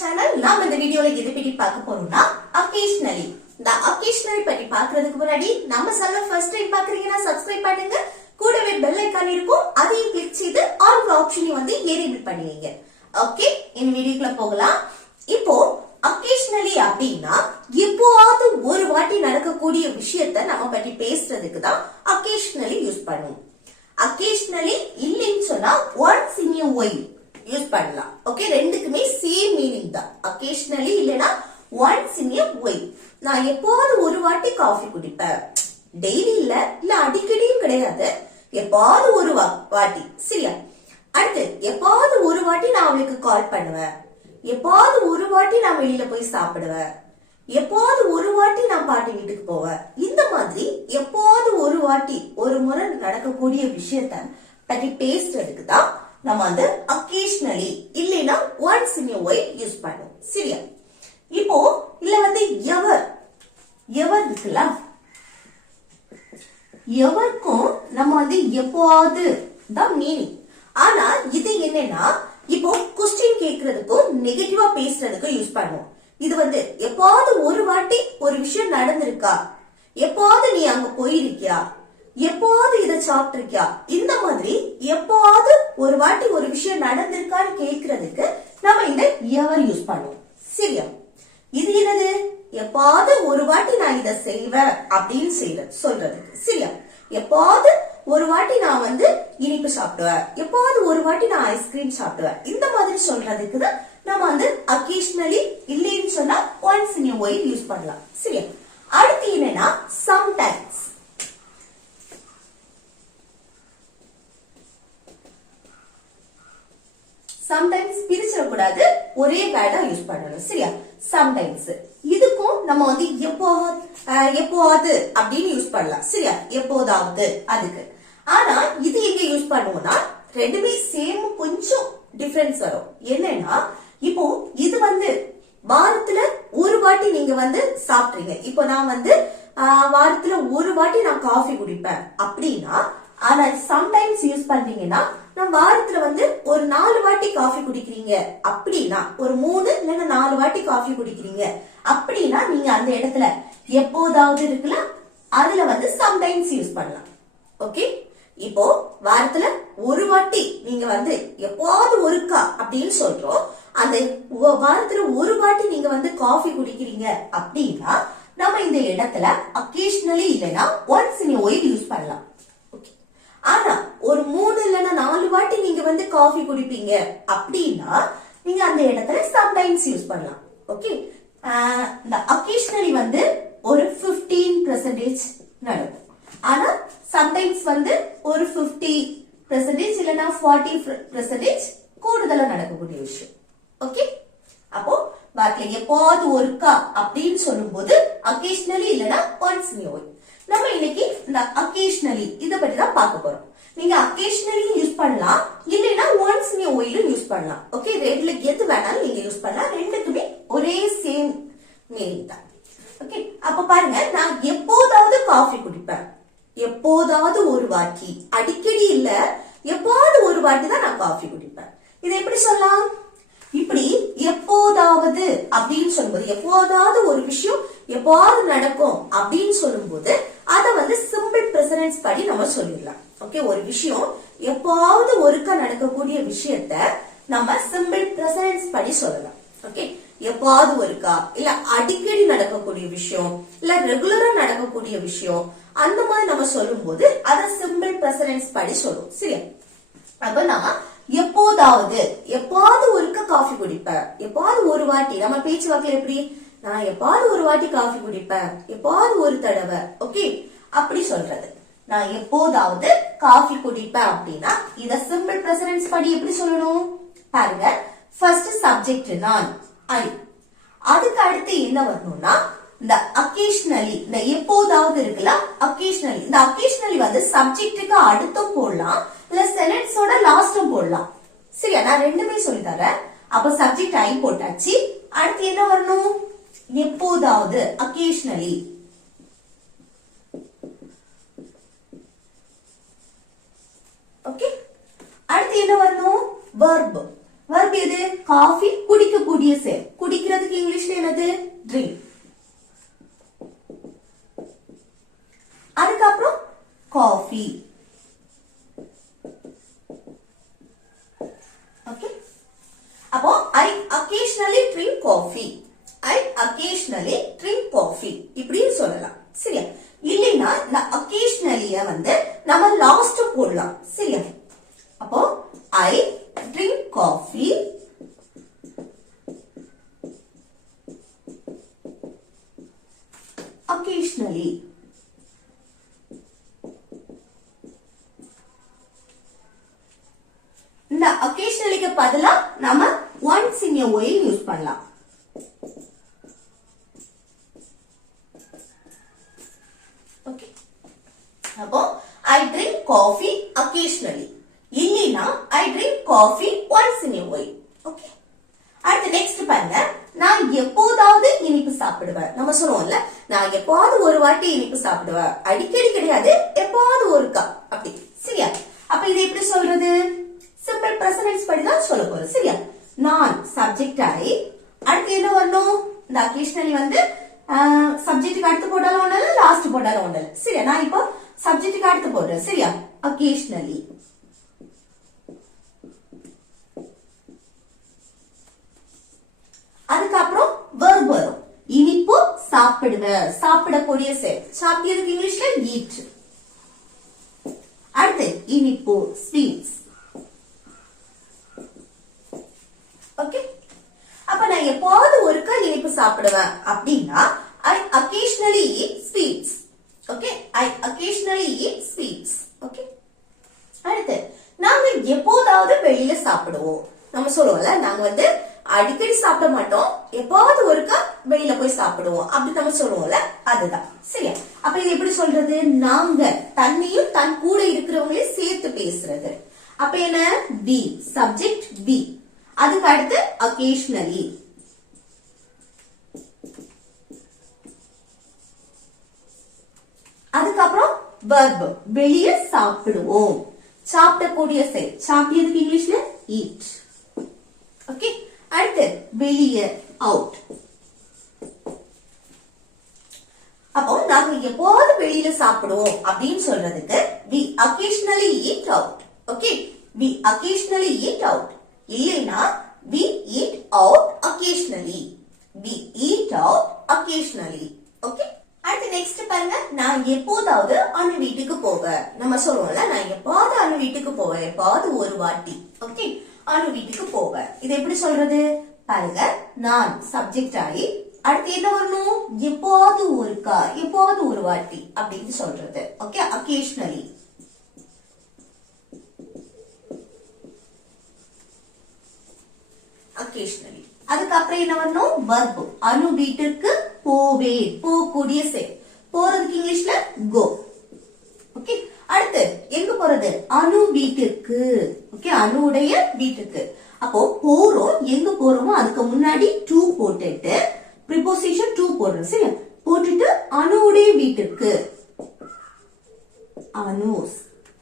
channel. நாம இந்த வீடியோல எதை பத்தி பார்க்க போறோம்னா occasionally. இந்த occasionally பத்தி பார்க்கிறதுக்கு முன்னாடி நம்ம சேனல் ஃபர்ஸ்ட் டைம் பார்க்கறீங்கன்னா சப்ஸ்கிரைப் பண்ணுங்க. கூடவே பெல் ஐகான் இருக்கும். அதையும் கிளிக் செய்து ஆல் ஆப்ஷனை வந்து எனேபிள் பண்ணுவீங்க. ஓகே, இந்த வீடியோக்குள்ள போகலாம். இப்போ occasionally அப்படினா எப்போவாவது ஒரு வாட்டி நடக்கக்கூடிய விஷயத்தை நம்ம பத்தி பேசுறதுக்கு தான் occasionally யூஸ் பண்ணுவோம். occasionally இல்லைன்னு சொன்னா once in a while use பண்ணலாம். ஓகே, ரெண்டுக்குமே சேம் மீனிங் தான். occasionally இல்லனா once in a while. நான் எப்போவாவது ஒரு வாட்டி காஃபி குடிப்பேன். டெய்லி இல்ல அடிக்கடியும் கிடையாது. எப்போவாவது ஒரு வாட்டி. சரியா? அடுத்து எப்போவாவது ஒரு வாட்டி நான் அவளுக்கு கால் பண்ணுவேன். எப்போவாவது ஒரு வாட்டி நான் வெளியில போய் சாப்பிடுவேன். எப்போவாவது ஒரு வாட்டி நான் பாட்டி வீட்டுக்கு போவேன். இந்த மாதிரி எப்போவாவது ஒரு வாட்டி ஒரு முறை நடக்கக்கூடிய விஷயத்த பத்தி பேசுறதுக்கு தான் நம்ம வந்து occasionally இல்லைன்னா once in a while use பண்ணுவோம். சரியா? இப்போ இல்ல வந்து எவர் இருக்குல்ல, எவருக்கும் நம்ம வந்து எப்போவாது தான் மீனிங். ஆனா இது என்னன்னா இப்போ கொஸ்டின் கேட்கறதுக்கும் நெகட்டிவா பேசுறதுக்கும் யூஸ் பண்ணுவோம். இது வந்து எப்போவாது ஒரு வாட்டி ஒரு விஷயம் நடந்திருக்கா, எப்போவாது நீ அங்க போயிருக்கியா, எப்போவாது இத சாப்பிட்டிருக்கியா, இந்த மாதிரி எப்போவாது ஒரு வாட்டி ஒரு விஷயம் நடந்திருக்கான்னு கேட்கறதுக்கு நம்ம இந்த எவர் யூஸ் பண்ணுவோம். சரியா? இது என்னது? எப்பாவது ஒரு வாட்டி நான் இத செய்வேன் அப்படின்னு சொல்றதுக்கு. சரியா? எப்பாவது ஒரு வாட்டி நான் வந்து இனிப்பு சாப்பிடுவேன், எப்பாவது ஒரு வாட்டி நான் ஐஸ்கிரீம் சாப்பிடுவேன், இந்த மாதிரி சொல்றதுக்கு தான் நம்ம வந்து occasionally இல்லைன்னு சொன்னா once in a while use பண்ணலாம். சரியா? அடுத்து என்னன்னா sometimes. சம்டைம்ஸ் பிரிச்சிடக்கூடாது, ஒரே வேர்டா யூஸ் பண்ணணும். சரியா? சம்டைம்ஸ் இதுக்கும் நம்ம வந்து எப்போவாது அப்படின்னு யூஸ் பண்ணலாம். சரியா? எப்போதாவது அதுக்கு. ஆனா இது எங்க யூஸ் பண்ணுவோம்னா ரெண்டுமே சேம், கொஞ்சம் டிஃபரன்ஸ் வரும். என்னன்னா இப்போ இது வந்து வாரத்துல ஒரு வாட்டி நீங்க வந்து சாப்பிடுறீங்க. இப்போ நான் வந்து வாரத்துல ஒரு வாட்டி நான் காஃபி குடிப்பேன் அப்படின்னா, ஆனா சம்டைம்ஸ் யூஸ் பண்றீங்கன்னா நான் வாரத்துல வந்து ஒரு 4 வாட்டி காஃபி குடிக்கிறீங்க அப்படின்னா, ஒரு 3 இல்லைன்னா 4 வாட்டி காஃபி குடிக்கிறீங்க அப்படின்னா நீங்க அந்த இடத்துல எப்போதாவது இருக்குல்ல, அதுல வந்து சம்டைம்ஸ் யூஸ் பண்ணலாம். ஓகே, இப்போ வாரத்துல ஒரு வாட்டி நீங்க வந்து எப்போவாவது ஒருக்கா அப்படின்னு சொல்றோம். அந்த வாரத்துல ஒரு வாட்டி நீங்க வந்து காஃபி குடிக்கிறீங்க அப்படின்னா நம்ம இந்த இடத்துல occasionally இல்லைன்னா once in a while use பண்ணலாம். ஆனா ஒரு 3 இல்லைன்னா 4 வாட்டி நீங்க வந்து காஃபி குடிப்பீங்க அப்படின்னா நீங்க அந்த இடத்துல சம்டைம்ஸ் யூஸ் பண்ணலாம். ஓகே, இந்த occasionally வந்து ஒரு 15% நடக்கும். ஆனா சம்டைம்ஸ் வந்து ஒரு 50% இல்லைன்னா 40% கூடுதலா நடக்கக்கூடிய விஷயம். ஓகே, அப்போ வார்த்தை எப்போது ஒருக்கா அப்படின்னு சொல்லும் போது occasionally இல்லைன்னா once in a while. நம்ம இன்னைக்கு இந்த occasionally இத பத்தி தான் பார்க்க போறோம். நீங்க occasionally யூஸ் பண்ணலாம், இல்லைன்னா once in a while use பண்ணலாம். ஓகே, ரெண்டுல எது வேணாலும் நீங்க யூஸ் பண்ணலாம். ரெண்டுக்குமே ஒரே சேம் மீனிங் தான். ஓகே, அப்ப பாருங்க, நான் எப்போதாவது காஃபி குடிப்பேன். எப்போதாவது ஒரு வாட்டி, அடிக்கடி இல்ல, எப்போதாவது ஒரு வாட்டி தான் நான் காஃபி குடிப்பேன். இதை எப்படி சொல்லலாம்? இப்படி எப்போதாவது அப்படின்னு சொல்லும்போது, எப்போதாவது ஒரு விஷயம் எப்போதாவது நடக்கும் அப்படின்னு சொல்லும்போது அத வந்து சிம்பிள் பிரசன்ஸ் படி நம்ம சொல்லிடலாம். ஓகே, ஒரு விஷயம் எப்போதாவது ஒருக்கா நடக்கக்கூடிய விஷயத்த நம்ம சிம்பிள் பிரசன்ஸ் படி சொல்லலாம். ஓகே, எப்போதாவது ஒருக்கா, இல்ல அடிக்கடி நடக்கக்கூடிய விஷயம், இல்ல ரெகுலரா நடக்கக்கூடிய விஷயம், அந்த மாதிரி நம்ம சொல்லும் போது அத சிம்பிள் பிரசன்ஸ் படி சொல்லுவோம். சரியா? அப்ப நான் எப்போதாவது ஒருக்கா காஃபி குடிப்பேன், எப்போதாவது ஒரு வாட்டி, நம்ம பேச்சு வாக்குல எப்படி, நான் எப்பாவது ஒரு வாட்டி காஃபி குடிப்பேன், எப்பாவது ஒரு தடவை. ஓகே, அப்படி சொல்றது. நான் எப்போதாவது காஃபி குடிப்பேன் அப்படின்னா இத சிம்பிள் பிரசன்ஸ் படி எப்படி சொல்லணும் பாருங்க. ஃபர்ஸ்ட் சப்ஜெக்ட் நான், அதுக்கு அடுத்து என்ன வரணும்னா இந்த occasionally, இந்த எப்போதாவது இருக்குல்ல occasionally, இந்த occasionally வந்து சப்ஜெக்ட்டுக்கு அடுத்தும் போடலாம், இல்ல சென்டென்ஸோட லாஸ்டும் போடலாம். சரியா? நான் ரெண்டுமே சொல்லி தரேன். அப்ப சப்ஜெக்ட் ஐ போட்டாச்சு, அடுத்து என்ன வரணும்? எப்போதாவது occasionally. ஓகே, அடுத்து என்ன வரணும்? verb. verb எது? காஃபி குடிக்கக்கூடிய செயல். குடிக்கிறதுக்கு இங்கிலீஷ்ல என்னது? ட்ரிங்க். அதுக்கப்புறம் காஃபி. ஓகே, அப்போ ஐ occasionally drink coffee. I occasionally drink coffee இப்படி சொல்லலாம். சரியா? இல்லைன்னா இந்த occasionally வந்து நம்ம லாஸ்ட் போடலாம். சரியா? அப்போ I drink coffee occasionally. இந்த occasionally பதிலா நாம once in a while use பண்ணலாம். ஓகே, அப்போ I drink coffee occasionally. இல்லைனா I drink coffee once in a while. Okay, அடுத்து நெக்ஸ்ட் பாருங்க. நான் எப்போதாவது இனிப்பு சாப்பிடுவேன். நம்ம சொல்லுவோம்ல, நான் எப்போது ஒரு வாட்டி இனிப்பு சாப்பிடுவேன். அடிக்கடி கிடையாது, எப்போது ஒருக்கா அப்படி. சரியா? அப்ப இதை எப்படி சொல்றது? சிம்பிள் பிரசன்ஸ் படி தான் சொல்ல போறோம். சரியா? நான் சப்ஜெக்ட் ஆயி அடுத்து என்ன வரணும்? இந்த occasionally வந்து சப்ஜெக்ட்டுக்கு அடுத்து போட்டாலும் ஒண்ணு இல்ல, லாஸ்ட் போட்டாலும் ஒண்ணு இல்ல. சரியா? நான் இப்போ சப்ஜெக்ட்டுக்கு அடுத்து போடுறேன். சரியா? occasionally. அதுக்கப்புறம் verb வரும். இனிப்பு சாப்பிடுவேன். சாப்பிடக்கூடிய செயல். சாப்பிடுறதுக்கு இங்கிலீஷ்ல eat. அடுத்து இனிப்பு ஸ்வீட்ஸ். ஓகே, அப்ப நான் எப்போது ஒருக்கா இனிப்பு சாப்பிடுவேன் அப்படின்னா I occasionally eat sweets. Okay, I occasionally eat sweets. Okay, அடுத்து நாங்க எப்போதாவது வெளியில சாப்பிடுவோம். நம்ம சொல்லுவோம்ல, நாங்க வந்து அடிக்கடி சாப்பிட மாட்டோம், எப்போது ஒருக்கா வெளியில போய் சாப்பிடுவோம் அப்படி நம்ம சொல்லுவோம்ல, அதுதான். சரியா? அப்ப இது எப்படி சொல்றது? நாங்க தன்னையும் தன் கூட இருக்கிறவங்களையும் சேர்த்து பேசுறது. அப்ப என்ன? we, subject we. அதுக்கு அடுத்து occasionally. அதுக்கப்புறம் verb, வெளியே சாப்பிடுவோம். சாப்பிடக்கூடிய செயல். சாப்பிடுறதுக்கு இங்கிலீஷ்ல eat. ஓகே, அடுத்து வெளியே out. அப்போ நாங்க எப்போது வெளியில சாப்பிடுவோம் அப்படின்னு சொல்றதுக்கு we occasionally eat out. Okay, we occasionally eat out. இல்லைனா we eat out occasionally. We eat out occasionally. Okay, அடுத்து நெக்ஸ்ட் பாருங்க. நான் எப்போதாவது அனு வீட்டுக்கு போவேன். நம்ம சொல்லுவோம்ல, நான் எப்போது அனு வீட்டுக்கு போவேன், எப்போது ஒரு வாட்டி. ஓகே, அனு வீட்டுக்கு போவேன். இது எப்படி சொல்றது? பாருங்க, நான் சப்ஜெக்ட் ஆகி அடுத்து என்ன வரணும்? எப்போது ஒருக்கா, எப்போது ஒரு வாட்டி அப்படின்னு சொல்றது. Okay, occasionally. occasionally. அதுக்கப்புறம் என்ன வரணும்? verb, அனு வீட்டிற்கு போவேன். போகக்கூடிய செயல். போறதுக்கு இங்கிலீஷ்ல go. ஓகே, அடுத்து எங்க போறது? அனு வீட்டிற்கு. ஓகே, அனுடைய வீட்டுக்கு. அப்போ போறோம், எங்க போறோமோ அதுக்கு முன்னாடி to போட்டுட்டு preposition to போடுறோம். சரியா? போட்டுட்டு அனுடைய வீட்டிற்கு. அனுஸ்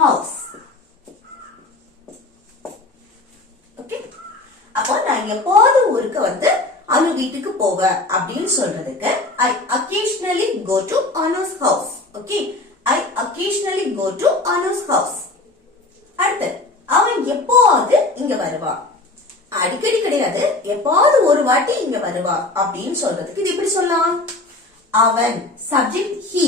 house. ஓகே, அப்போ நான் எப்போது ஒருக்க வந்து அனு வீட்டுக்கு போவேன் அப்படின்னு சொல்றதுக்கு I occasionally go to Anu's house. Okay, I occasionally go to Anu's house. அடுத்து அவன் எப்போது இங்க வருவான். அடிக்கடி கிடையாது, எப்போது ஒரு வாட்டி இங்க வருவா அப்படின்னு சொல்றதுக்கு இது எப்படி சொல்லலாம்? அவன் சப்ஜெக்ட் he.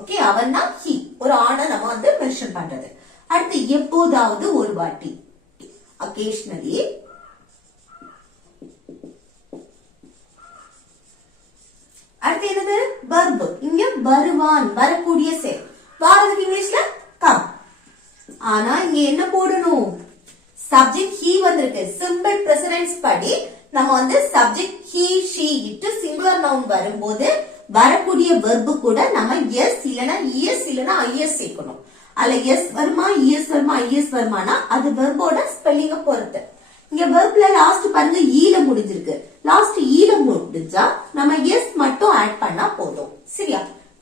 ஓகே, அவன் தான் he. ஒரு ஆணை நம்ம வந்து மென்ஷன் பண்றது. அடுத்து எப்போதாவது ஒரு வாட்டி occasionally. அடுத்து என்னது? verb. இங்க வருவான், வரக்கூடிய செயல். வாரதுக்கு இங்கிலீஷ்ல come. ஆனா இங்க என்ன போடணும்? சப்ஜெக்ட் he வந்திருக்கு. சிம்பிள் பிரசன்ஸ் படி நம்ம வந்து subject he she it singular noun வரும்போது வரக்கூடிய verb கூட நம்ம yes இல்லனா es இல்லனா is சேர்க்கணும். அல்ல s வருமா es வருமா is வருமானா அது verb-ஓட ஸ்பெல்லிங்க பொறுத்து. இங்க verbல லாஸ்ட் பாருங்க ஈல முடிஞ்சிருக்கு. லாஸ்ட் ஈல முடிஞ்சா நம்ம s மட்டும் ஆட் பண்ணா போதும். சரியா?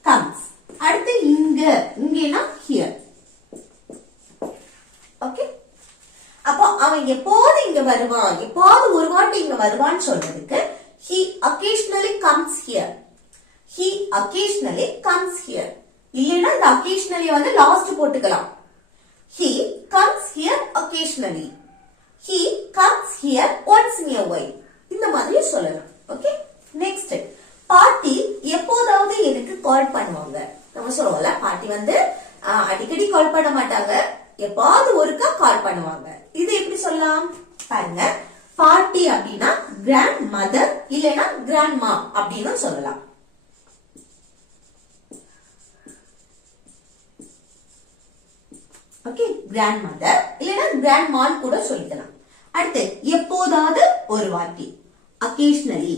comes. அடுத்து இங்க, இங்கனா here. ஓகே, அப்போ அவன் எப்போது இங்க வருவான், எப்போது ஒரு ஒரு வாட்டி இங்க வருவான்னு சொல்றதுக்கு he occasionally comes here. He occasionally comes here. இல்லைன்னா இந்த occasionally வந்து லாஸ்ட் போட்டுக்கலாம். He comes here occasionally. He comes here once in a while. இந்த மாதிரி சொல்லலாம். ஓகே, நெக்ஸ்ட் பாட்டி எப்போதாவது எனக்கு கால் பண்ணுவாங்க. நம்ம சொல்லுவோம்ல, பாட்டி வந்து அடிக்கடி கால் பண்ண மாட்டாங்க, எப்பாவது ஒருக்கா கால் பண்ணுவாங்க. இது எப்படி சொல்லலாம் பாருங்க. பாட்டி அப்படின்னா கிராண்ட் மதர் இல்லைன்னா கிராண்ட் மா அப்படின்னு சொல்லலாம். ஓகே, கிராண்ட் மதர் இல்லைன்னா கிராண்ட் மான்னு கூட சொல்லிக்கலாம். அடுத்து எப்போதாவது ஒரு வாட்டி, occasionally.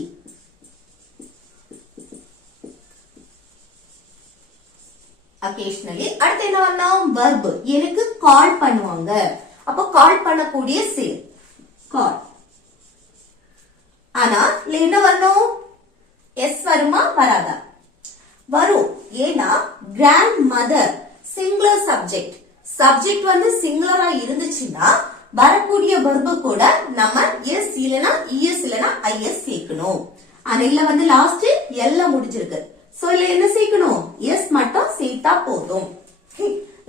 occasionally. அடுத்து என்ன வரணும், verb. எனக்கு கால் பண்ணுவாங்க, அப்ப கால் பண்ணக்கூடிய செயல் கால். ஆனா என்ன வரணும், எஸ் வருமா வராதா? வரும். ஏன்னா grandmother singular subject. Subject வந்து சிங்குலரா இருந்துச்சுன்னா வரக்கூடிய verb கூட நம்ம எஸ் இல்லனா இஎஸ் இல்லனா ஐஎஸ் சேர்க்கணும். ஆனா இல்ல வந்து லாஸ்ட் எல்ல முடிஞ்சிருக்கு. சோ இல்ல என்ன சேர்க்கணும், எஸ் மட்டும் சேர்த்தா போதும்.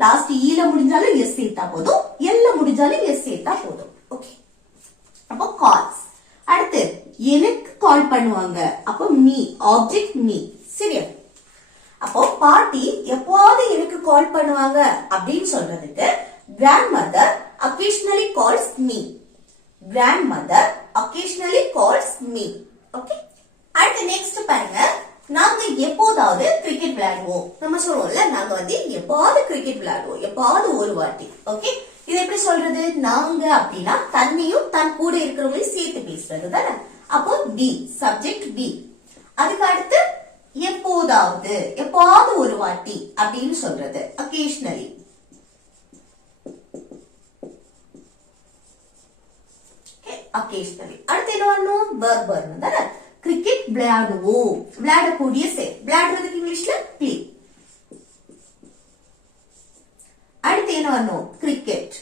லாஸ்ட் ஈல முடிஞ்சாலும் எஸ் சேர்த்தா போதும், எல்ல முடிஞ்சாலும் எஸ் சேர்த்தா போதும். ஓகே, அப்போ கால்ஸ். அடுத்து எனக்கு கால் பண்ணுவாங்க, அப்போ மீ, ஆப்ஜெக்ட் மீ. சரியா? அப்போ பாட்டி எப்போது எனக்கு கால் பண்ணுவாங்க அப்படின்னு சொல்றதுக்கு grandmother occasionally calls me. grandmother occasionally calls me. Okay, அடுத்து நெக்ஸ்ட் பாருங்க. நாங்க எப்போதாவது கிரிக்கெட் விளையாடுவோம். நம்ம சொல்லுவோம்ல, நாங்க வந்து எப்போது கிரிக்கெட் விளையாடுவோம், எப்போது ஒரு வாட்டி. ஓகே, இது எப்படி சொல்றது, நாங்க அப்படின்னா தன்னையும் தன் கூட இருக்கிறவங்களையும் சேர்த்து பேசுறது தானே. அப்போ பி, சப்ஜெக்ட் பி. அதுக்கு அடுத்து எப்போதாவது, எப்போது ஒரு வாட்டி அப்படின்னு சொல்றது occasionally. occasionally. அடுத்து என்ன வரணும், verb வரணும் தானே. கிரிக்கெட் விளையாடுவோம், விளையாடக்கூடிய செயல். விளையாடுறதுக்கு இங்கிலீஷ்ல play. அடுத்து என்ன வரணும், கிரிக்கெட்.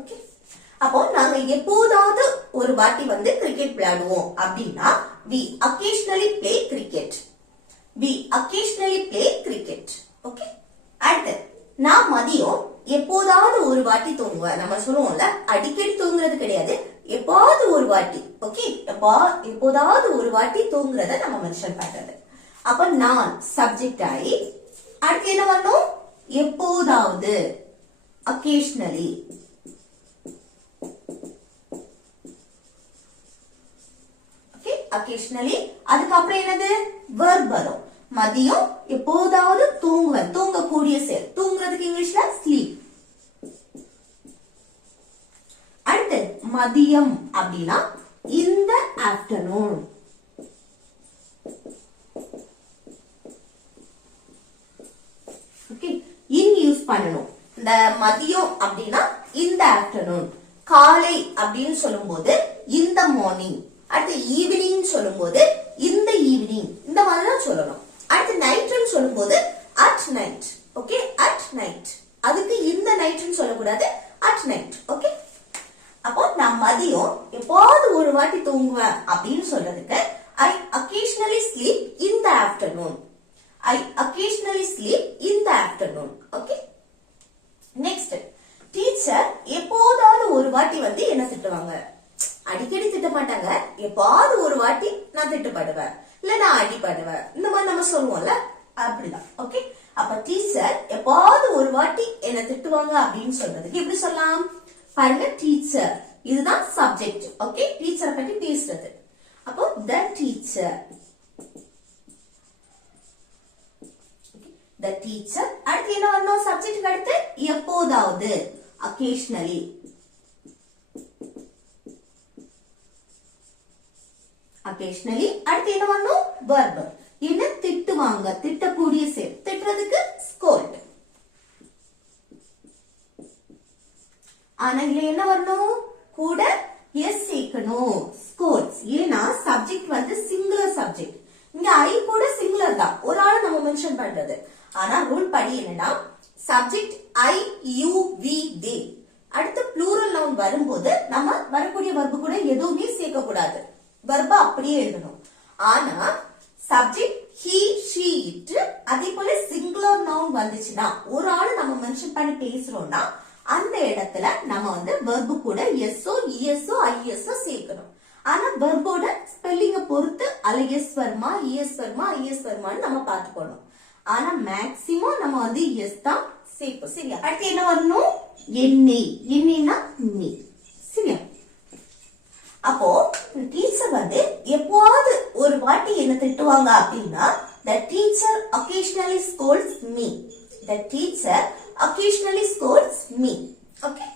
ஓகே, அப்போ நாங்க எப்போதாவது ஒரு வாட்டி வந்து கிரிக்கெட் விளையாடுவோம் அப்படின்னா we occasionally play cricket. we occasionally play cricket. Okay, அடுத்து நான் மதியம் எப்போதாவது ஒரு வாட்டி தூங்குவேன். நம்ம சொல்லுவோம்ல, அடிக்கடி தூங்குறது கிடையாது, எப்போதாவது ஒரு வாட்டி. ஓகே, எப்போதாவது ஒரு வாட்டி தூங்குறத நம்ம மென்ஷன் பண்றது. அப்ப நான் சப்ஜெக்ட் ஆகி அடுத்து என்ன வரணும், எப்போதாவது occasionally. Okay, occasionally. அதுக்கப்புறம் என்னது, verb வரும். மதியம் எப்போதாவது தூங்குவேன், தூங்கக்கூடிய செயல். தூங்குறதுக்கு இங்கிலீஷ்ல ஸ்லீப். அடுத்து மதியம் அப்படின்னா இந்த ஆஃப்டர்நூன். ஓகே, இன் யூஸ் பண்ணணும். இந்த மதியம் அப்படின்னா இந்த ஆஃப்டர்நூன். காலை அப்படின்னு சொல்லும்போது இந்த மார்னிங். அடுத்து ஈவினிங் சொல்லும்போது இந்த ஈவினிங். இந்த மாதிரி தான் சொல்லணும். அடுத்து நைட்னு சொல்லும்போது at night. Okay, at night. அதுக்கு இந்த நைட்னு சொல்லக்கூடாது, அட் நைட். ஓகே, அப்போ நான் மதியம் எப்போது ஒரு வாட்டி தூங்குவேன் அப்படின்னு சொல்றதுக்கு ஐ occasionally sleep in the afternoon. I occasionally sleep in the afternoon. Okay, next teacher எப்போதாவது ஒரு வாட்டி வந்து என்ன திட்டுவாங்க. அடிக்கடி திட்ட மாட்டாங்க, எப்பாவது ஒரு வாட்டி நான் திட்டுப்படுவேன், இல்ல நான் அடிப்படுவேன். இந்த மாதிரி நம்ம சொல்லுவோம்ல, அப்படிதான். ஓகே, அப்ப டீச்சர் எப்பாவது ஒரு வாட்டி என்ன திட்டுவாங்க அப்படின்னு சொல்றதுக்கு எப்படி சொல்லலாம் பாருங்க. டீச்சர், இதுதான் சப்ஜெக்ட். ஓகே, டீச்சரை பத்தி பேசுறது. அப்போ the teacher. the teacher. அடுத்து என்ன வரணும், சப்ஜெக்ட் அடுத்து எப்போதாவது occasionally. occasionally. அடுத்து என்ன வரணும், verb. என்ன திட்டுவாங்க, திட்டக்கூடிய செயல். திட்டுறதுக்கு scold. ஆனா இதுல என்ன வரணும், கூட எஸ் சேர்க்கணும், scolds. ஏன்னா சப்ஜெக்ட் வந்து சிங்குலர் சப்ஜெக்ட். இங்க ஐ கூட சிங்குலர் தான், ஒரு ஆள் நம்ம மென்ஷன் பண்றது. ஆனா ரூல் படி என்னன்னா, subject I you we they, noun வரும்போது நம்ம வரக்கூடிய வர்பு கூட எதுவுமே சேர்க்க கூடாது, வர்ப அப்படியே எழுதணும். ஆனா சப்ஜெக்ட் he she it அதே போல சிங்குலர் நவுன் வந்துச்சுன்னா ஒரு ஆளு நம்ம மென்ஷன் பண்ணி பேசுறோம்னா அந்த இடத்துல நம்ம வந்து வெர்பு கூட எஸ்ஓ இஎஸ்ஓ ஐஎஸ்ஓ சேர்க்கணும். ஆனா வெர்போட ஸ்பெல்லிங்க பொறுத்து அல்ல எஸ் வருமா இஎஸ் வருமா ஐஎஸ் வருமான்னு நம்ம பார்த்துக்கணும். ஆனா மேக்சிமம் நம்ம வந்து எஸ் தான் சேர்ப்போம். சரியா? அடுத்து என்ன வரணும்? என்னை. என்னைனா நீ. சரியா? அப்போ டீச்சர் வந்து எப்போது ஒரு வாட்டி என்ன திட்டுவாங்க அப்படின்னா the teacher occasionally scolds me. The teacher occasionally scolds me. Okay?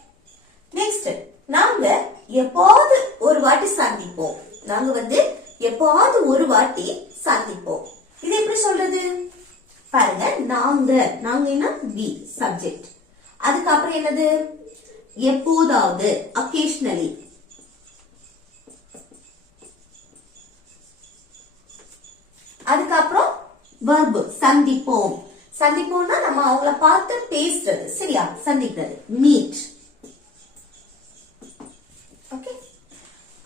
Next, நாங்க எப்போது ஒரு வாட்டி சந்திப்போம். நாங்க வந்து எப்போது ஒரு வாட்டி சந்திப்போம். இது எப்படி சொல்றது? பாருங்க, நாங்க என்ன we subject. அதுக்கப்புறம் என்னது? எப்போதாவது occasionally. அதுக்கப்புறம் verb சந்திப்போம். சந்திப்போம்னா நம்ம அவங்கள பார்த்து பேசுறது. சரியா? சந்திக்கிறது meet. ஓகே.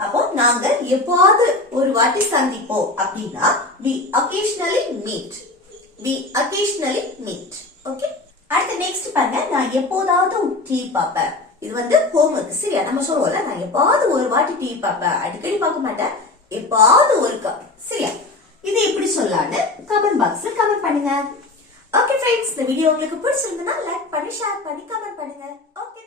அப்போ நாங்க எப்போது ஒரு வாட்டி சந்திப்போம் அப்படின்னா we occasionally meet. We occasionally meet. Okay. அடுத்து நெக்ஸ்ட் பாருங்க, நான் எப்போதாவது டிவி பார்ப்பேன். இது வந்து ஹோம்வொர்க். சரியா? நம்ம சொல்லுவோம்ல, நான் எப்போது ஒரு வாட்டி டிவி பார்ப்பேன், அடிக்கடி பார்க்க மாட்டேன், எப்போது ஒருக்கா. சரியா? இது எப்படி சொல்லலாம்னு கமெண்ட் பாக்ஸ்ல கமெண்ட் பண்ணுங்க. ஓகே ஃப்ரெண்ட்ஸ், இந்த வீடியோ உங்களுக்கு பிடிச்சிருந்தா லைக் பண்ணி ஷேர் பண்ணி கமெண்ட் பண்ணுங்க. ஓகே.